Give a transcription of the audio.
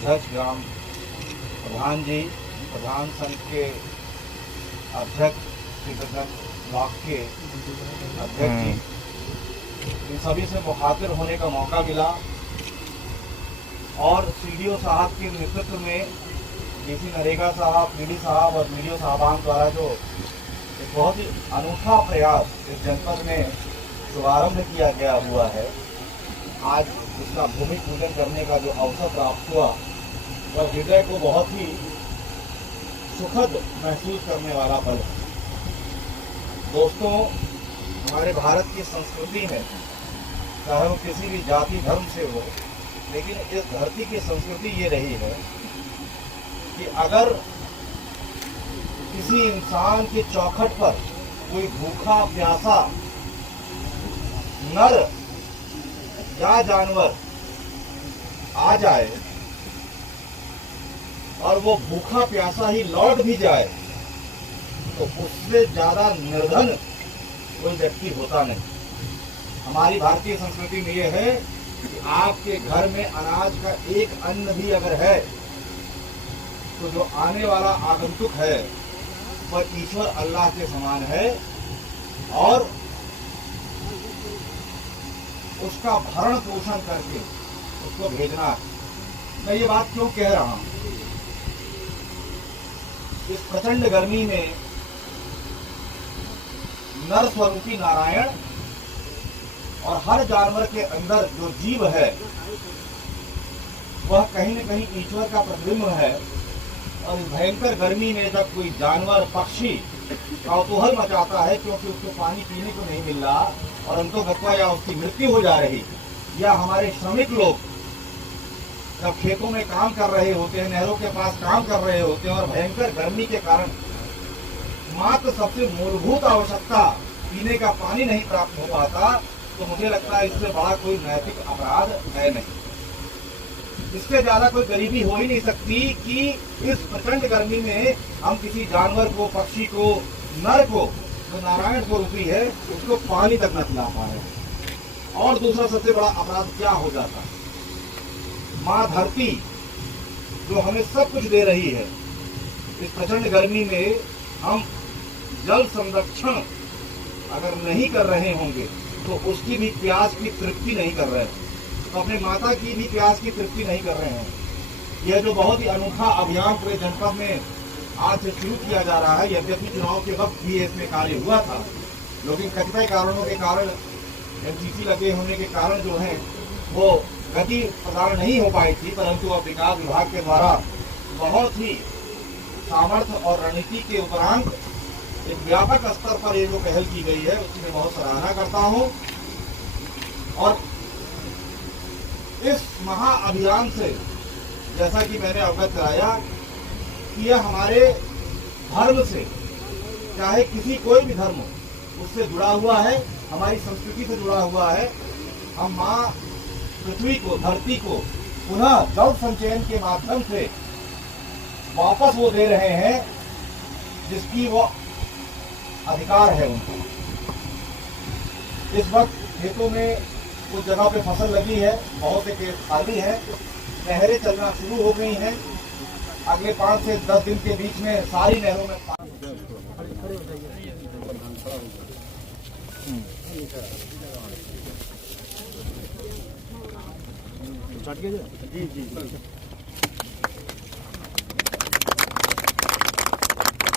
अध्यक्ष ग्राम प्रधान जी, प्रधान संघ के अध्यक्ष श्रीगंज ब्लॉक के अध्यक्ष जी, इन सभी से मुखातिब होने का मौका मिला और सीडीओ साहब के नेतृत्व में डीसी नरेगा साहब, पीडी साहब और वीडियो साहबान द्वारा जो एक बहुत ही अनूठा प्रयास इस जनपद में शुभारंभ किया गया हुआ है, आज इसका भूमि पूजन करने का जो अवसर प्राप्त हुआ वह हृदय को बहुत ही सुखद महसूस करने वाला पल है। दोस्तों, हमारे भारत की संस्कृति में चाहे वो किसी भी जाति धर्म से हो, लेकिन इस धरती की संस्कृति ये रही है कि अगर किसी इंसान के चौखट पर कोई भूखा प्यासा नर या जानवर आ जाए और वो भूखा प्यासा ही लौट भी जाए तो उससे ज्यादा निर्धन कोई व्यक्ति होता नहीं। हमारी भारतीय संस्कृति में यह है कि आपके घर में अनाज का एक अन्न भी अगर है तो जो आने वाला आगंतुक है वह ईश्वर अल्लाह के समान है और उसका भरण पोषण करके उसको भेजना है। मैं ये बात क्यों कह रहा हूं? इस प्रचंड गर्मी में नर स्वरूपी नारायण और हर जानवर के अंदर जो जीव है वह कहीं न कहीं ईश्वर का प्रतिबिंब है। और इस भयंकर गर्मी में जब कोई जानवर पक्षी कौतूहल मचाता है क्योंकि उसको पानी पीने को नहीं मिल रहा और अंतोगत्वा या उसकी मृत्यु हो जा रही, या हमारे श्रमिक लोग जब खेतों में काम कर रहे होते हैं, नहरों के पास काम कर रहे होते हैं और भयंकर गर्मी के कारण मात्र सबसे मूलभूत आवश्यकता पीने का पानी नहीं प्राप्त हो पाता, तो मुझे लगता है इससे बड़ा कोई नैतिक अपराध है नहीं। इससे ज्यादा कोई गरीबी हो ही नहीं सकती कि इस प्रचंड गर्मी में हम किसी जानवर को, पक्षी को, नर को, जो नारायण स्वरूपी है, उसको पानी तक न पिला पाए। और दूसरा सबसे बड़ा अपराध क्या हो जाता है? माँ धरती जो हमें सब कुछ दे रही है, इस प्रचंड गर्मी में हम जल संरक्षण अगर नहीं कर रहे होंगे तो उसकी भी प्यास की तृप्ति नहीं कर रहे हैं, तो अपने माता की भी प्यास की तृप्ति नहीं कर रहे हैं। यह जो बहुत ही अनूठा अभियान पूरे जनपद में आज से शुरू किया जा रहा है, यद्यपि चुनाव के वक्त भी इसमें कार्य हुआ था, लेकिन कतिपय कारणों के कारण, एमसीसी लगे होने के कारण जो है वो गति प्रदान नहीं हो पाई थी, परंतु अब विकास विभाग के द्वारा बहुत ही सामर्थ्य और रणनीति के उपरांत एक व्यापक स्तर पर ये जो पहल की गई है उसकी मैं बहुत सराहना करता हूं। और इस महाअभियान से जैसा कि मैंने अवगत कराया कि यह हमारे धर्म से, चाहे किसी कोई भी धर्म हो, उससे जुड़ा हुआ है, हमारी संस्कृति से जुड़ा हुआ है। हम माँ पृथ्वी को, धरती को पुनः जल संचयन के माध्यम से वापस वो दे रहे हैं जिसकी वो अधिकार है उनको। इस वक्त खेतों में कुछ जगह पे फसल लगी है, बहुत से खेत खाली है, नहरें चलना शुरू हो गई हैं। अगले 5 से 10 दिन के बीच में सारी नहरों में पानी। जी जी।